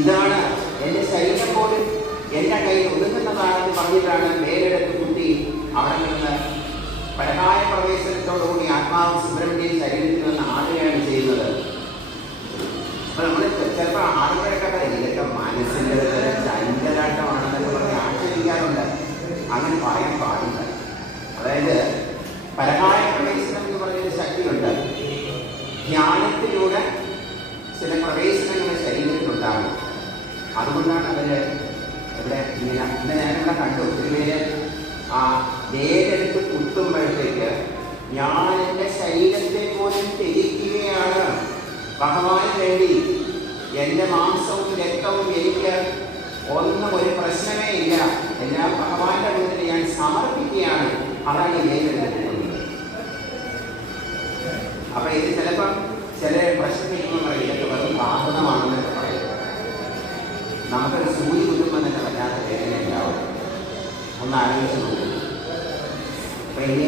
ഇതാണ് എൻ്റെ ശരീരം പോലും എൻ്റെ കയ്യിൽ ഒതുങ്ങുന്നതാണെന്ന് പറഞ്ഞിട്ടാണ് വേരെടുത്ത് കുത്തി അവിടെ നിന്ന് പരകായ പ്രവേശനത്തോടുകൂടി ആത്മാവ് സുബ്രഹ്മണ്യൻ ശരീരത്തിൽ നിന്ന് ആടുകയാണ് ചെയ്യുന്നത്. അപ്പോൾ നമ്മൾ ചിലപ്പോൾ ആളുകളൊക്കെ പറയും ഇതൊക്കെ മനസ്സിൻ്റെ ചഞ്ചലാട്ടമാണെന്നൊക്കെ പറഞ്ഞ് ആക്ഷേപിക്കാറുണ്ട്. അങ്ങനെ പറയാൻ പാടില്ല. അതായത് പരകായ പ്രവേശനം എന്ന് പറയുന്ന ശക്തിയുണ്ട്. ധ്യാനത്തിലൂടെ ചില പ്രവേശനങ്ങൾ ശരീരത്തിലുണ്ടാകും. അതുകൊണ്ടാണ് അവർ ഇവിടെ ഇന്ന് ഞാനിവിടെ കണ്ടു ഒത്തിരി പേര് ആ വേരെടുത്ത് കുത്തുമ്പോഴത്തേക്ക് ഞാൻ എൻ്റെ ശരീരത്തെ പോലും ത്യജിക്കുകയാണ് ഭഗവാന് വേണ്ടി. എൻ്റെ മാംസവും രക്തവും എനിക്ക് ഒന്നും ഒരു പ്രശ്നമേ ഇല്ല, എല്ലാം ഭഗവാന്റെ മുന്നിൽ ഞാൻ സമർപ്പിക്കുകയാണ്. അതാണ് വേരെടുത്ത് കുത്തുന്നത്. അപ്പം ഇത് ചിലപ്പം ചില പ്രശ്നങ്ങൾ പറയും ഇതൊക്കെ വെറും പ്രാർത്ഥനമാണെന്നൊക്കെ പറയും. നമുക്കൊരു സൂചി കുത്തുമ്പോൾ തന്നെ വല്ലാത്ത വേദന ഉണ്ടാവും. ഒന്ന് ആലോചിച്ച് നോക്കും. അപ്പം ഇനി